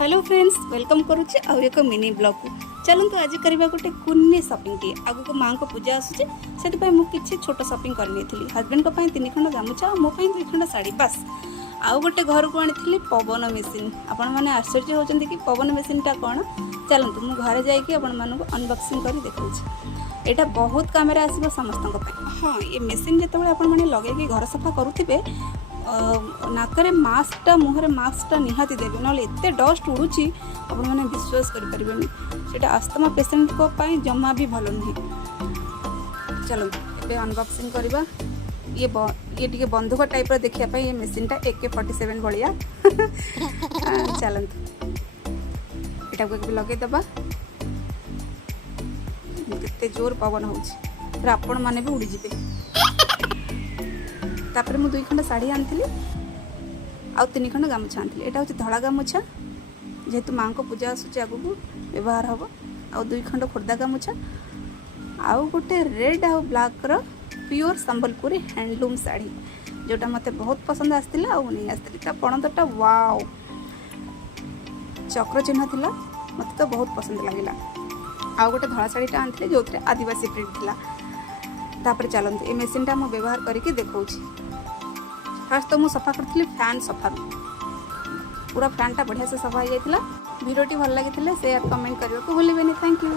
Hello friends, welcome करुच्चे आउ एक mini blog को। चलतु आज करवा गोटे कुन्नी शॉपिंग टी आगु को माँ को पूजा आसूचे से मुझे छोट शॉपिंग करनी हजबैंड को 3 खंड गामुछा और मो 2 खंड शाढ़ी बास आउ गोटे घर को आनी पवन मेसीन। आपण मैंने आश्चर्य होती कि पवन मेसीनटा कौन। चलतु मु घर जाकि अनबॉक्सिंग कर देखा यहाँ बहुत कम आसो समस्त। हाँ, ये मेसीन जो आपने लगे घर सफा करुवे नाकरे मास्कटा मुहरे मास्कटा निहाती देवे ना एत डस्ट उड़ूची आपण मैंने विश्वास करें आस्थमा पेसेंट को पाई जमा भी भल नुहे। चलो ये अनबॉक्सिंग करवा। ये टी बंधुक टाइप देखा ये मेसीनटा AK-47 भाया। चलतु यहाँ को लगेदबा केते जोर पवन होपण मैंने भी उड़ीजे। तापर मु 2 खंड शाढ़ी आनी आउ 3 खंड गामुछा आनी। यहाँ हूँ धला गामुछा जेहेतु माँ को पूजा आसूचे आगू व्यवहार हम आउ 2 खंड खोर्धा गामुछा आउ गोटे रेड आउ ब्लैक रो प्योर संबलपुरी हैंडलूम शाढ़ी जोटा मते बहुत पसंद आसला आउ नहीं आसती। पणतटा वाओ चक्र चिन्ह थिला मते तो बहुत पसंद लगिला। आउ गोटे धला शाढ़ीटा आनी जो आदिवासी प्रिंट थिला। तापर चलते ये मेसीनटा मु व्यवहार करके देखौछि। फास्ट तो मुझे सफा करी फैन सफा पूरा फैनटा बढ़िया से सफा हो जाता। वीडियोटी भल लगी शेयर कमेंट करने को भूलें। Thank you.